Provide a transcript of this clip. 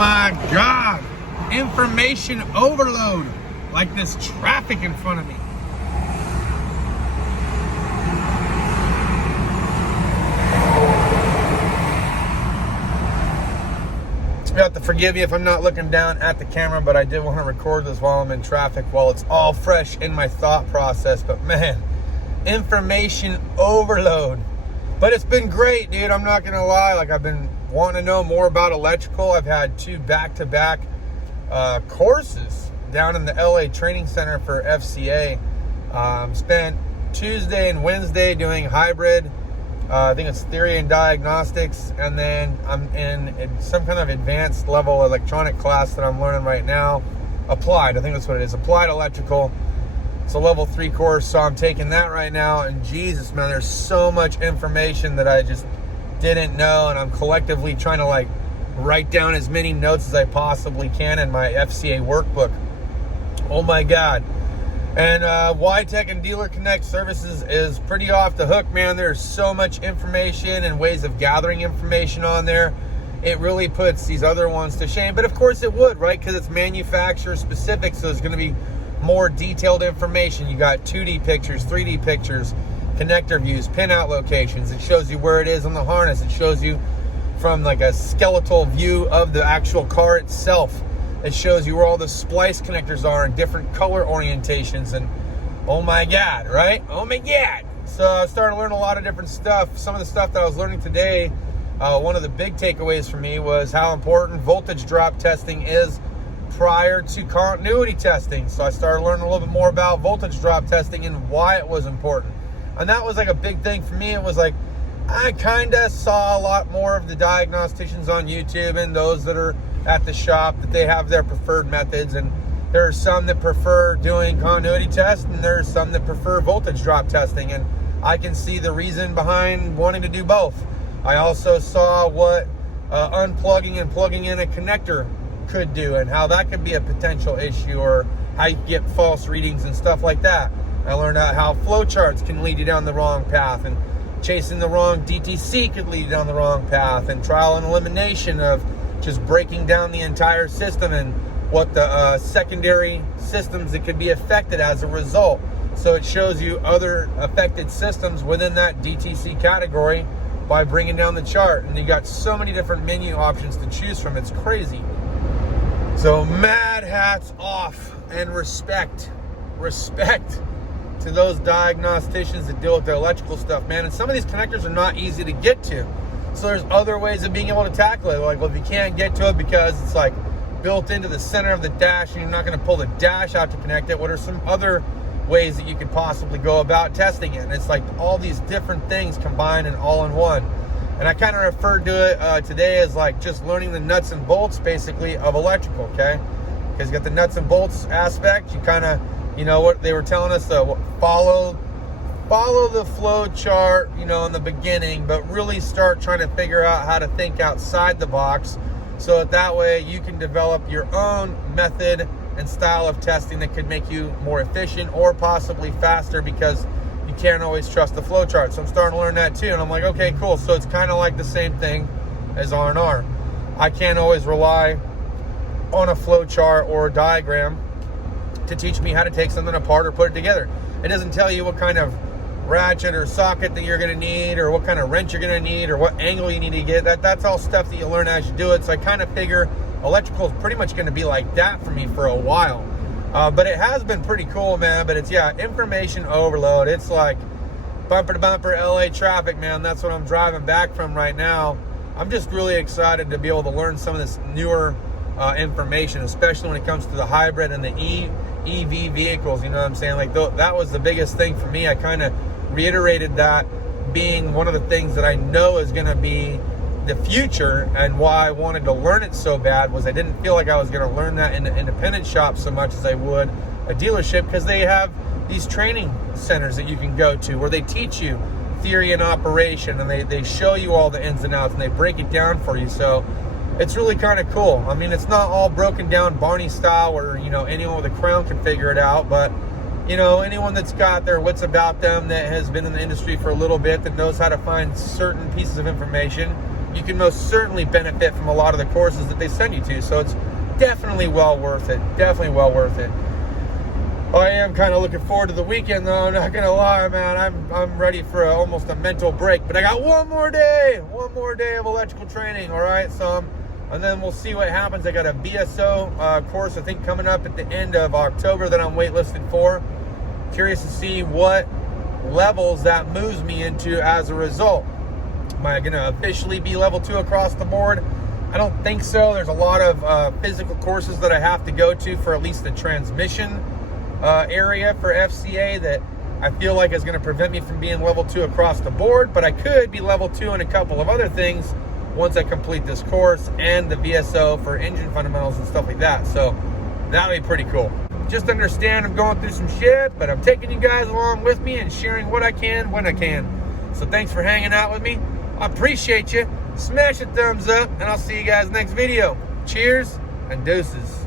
my God, information overload, like this traffic in front of me. You have to forgive me if I'm not looking down at the camera, but I did want to record this while I'm in traffic, while it's all fresh in my thought process. But man, information overload. But it's been great, dude. I'm not gonna lie. Like, I've been wanting to know more about electrical. I've had 2 back-to-back courses down in the LA Training Center for FCA. Spent Tuesday and Wednesday doing hybrid. I think it's theory and diagnostics, and then I'm in some kind of advanced level electronic class that I'm learning right now. Applied, I think that's what it is. Applied electrical. It's a level 3 course, so I'm taking that right now. And Jesus, man, there's so much information that I just didn't know, and I'm collectively trying to like write down as many notes as I possibly can in my FCA workbook. Oh my God. And YTech and Dealer Connect Services is pretty off the hook, man. There's so much information and ways of gathering information on there. It really puts these other ones to shame. But of course it would, right? Because it's manufacturer specific, so there's going to be more detailed information. You got 2D pictures, 3D pictures, connector views, pinout locations. It shows you where it is on the harness. It shows you from like a skeletal view of the actual car itself. It shows you where all the splice connectors are in different color orientations. And oh my God, right? Oh my God. So I started to learn a lot of different stuff. Some of the stuff that I was learning today, one of the big takeaways for me was how important voltage drop testing is prior to continuity testing. So I started learning a little bit more about voltage drop testing and why it was important. And that was like a big thing for me. It was like, I kind of saw a lot more of the diagnosticians on YouTube and those that are at the shop that they have their preferred methods, and there are some that prefer doing continuity tests, and there's some that prefer voltage drop testing, and I can see the reason behind wanting to do both. I also saw what unplugging and plugging in a connector could do and how that could be a potential issue, or how you get false readings and stuff like that. I learned out how flowcharts can lead you down the wrong path, and chasing the wrong DTC could lead you down the wrong path, and trial and elimination of just breaking down the entire system and what the secondary systems that could be affected as a result. So it shows you other affected systems within that DTC category by bringing down the chart. And you got so many different menu options to choose from. It's crazy. So mad hats off and respect to those diagnosticians that deal with the electrical stuff, man. And some of these connectors are not easy to get to. So there's other ways of being able to tackle it. Like, well, if you can't get to it because it's like built into the center of the dash and you're not going to pull the dash out to connect it, what are some other ways that you could possibly go about testing it? And it's like all these different things combined and all in one. And I kind of referred to it today as like just learning the nuts and bolts basically of electrical, okay? Because you got the nuts and bolts aspect. You kind of, you know what they were telling us, follow the flow chart, you know, in the beginning, but really start trying to figure out how to think outside the box, so that way you can develop your own method and style of testing that could make you more efficient or possibly faster, because you can't always trust the flow chart. So I'm starting to learn that too, and I'm like, okay, cool. So it's kind of like the same thing as R&R. I can't always rely on a flow chart or a diagram to teach me how to take something apart or put it together. It doesn't tell you what kind of ratchet or socket that you're going to need, or what kind of wrench you're going to need, or what angle you need to get. That's all stuff that you learn as you do it. So I kind of figure electrical is pretty much going to be like that for me for a while. But it has been pretty cool, man. But it's, yeah, information overload. It's like bumper to bumper LA traffic, man. That's what I'm driving back from right now. I'm just really excited to be able to learn some of this newer information, especially when it comes to the hybrid and the EV vehicles. You know what I'm saying? Like, that was the biggest thing for me. I kind of reiterated that being one of the things that I know is going to be the future, and why I wanted to learn it so bad was I didn't feel like I was going to learn that in an independent shop so much as I would a dealership, because they have these training centers that you can go to where they teach you theory and operation, and they show you all the ins and outs, and they break it down for you. So it's really kind of cool. I mean, it's not all broken down Barney style where, you know, anyone with a crown can figure it out, but you know, anyone that's got their wits about them, that has been in the industry for a little bit, that knows how to find certain pieces of information, you can most certainly benefit from a lot of the courses that they send you to. So it's definitely well worth it. Definitely well worth it. I am kind of looking forward to the weekend, though. I'm not gonna lie, man. I'm ready for almost a mental break. But I got one more day of electrical training. All right, so and then we'll see what happens. I got a VSO course, I think, coming up at the end of October that I'm waitlisted for. Curious to see what levels that moves me into as a result. Am I gonna officially be level 2 across the board? I don't think so. There's a lot of physical courses that I have to go to for at least the transmission area for FCA that I feel like is going to prevent me from being level 2 across the board, but I could be level 2 in a couple of other things once I complete this course and the VSO for engine fundamentals and stuff like that. So that would be pretty cool. Just understand I'm going through some shit, but I'm taking you guys along with me and sharing what I can when I can. So thanks for hanging out with me. I appreciate you. Smash a thumbs up, and I'll see you guys next video. Cheers and deuces.